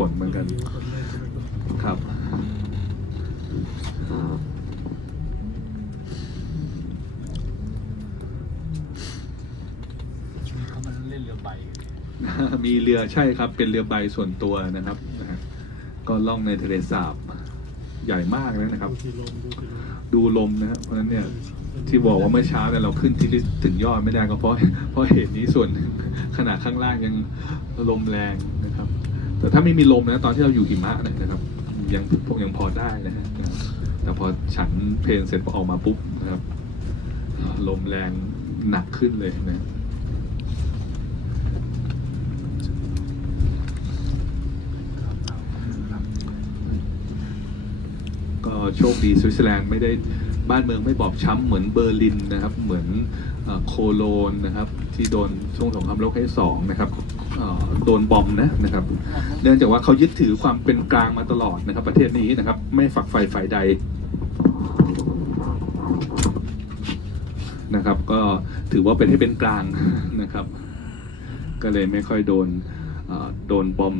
ฝนเหมือนกัน ครับ เขามันเล่นเรือใบมีเรือใช่ครับ เป็นเรือใบส่วนตัวนะครับนะฮะก็ล่องในทะเลสาบใหญ่มากเลยนะครับ ดูลมนะครับเพราะฉะนั้นเนี่ย ที่บอกว่าเมื่อเช้าเนี่ยเราขึ้นที่ลิฟต์ถึงยอดไม่ได้ก็เพราะเพราะเหตุนี้ส่วนหนึ่งขนาดข้างล่างยังลมแรงนะครับ แต่ถ้าไม่มีลมนะ ตอนที่เราอยู่หิมะเนี่ยนะครับยังพวกยังพอได้นะฮะแต่พอฉันเพลงเสร็จพอออกมาปุ๊บนะครับลมแรงหนักขึ้นเลยนะก็โชคดีสวิตเซอร์แลนด์ไม่ได้บ้านเมืองไม่บอบช้ำเหมือนเบอร์ลินนะครับ เหมือนโคโลนนะครับ ที่โดนช่วงสงครามโลกครั้งที่สองนะครับ โดนบอมนะนะครับ เนื่องจากว่าเขายึดถือความเป็นกลางมาตลอดนะครับ ประเทศนี้นะครับ ไม่ฝักใฝ่ฝ่ายใดนะครับ ก็ถือว่าเป็นให้เป็นกลางนะครับ ก็เลยไม่ค่อยโดนเอ่อโดนบอม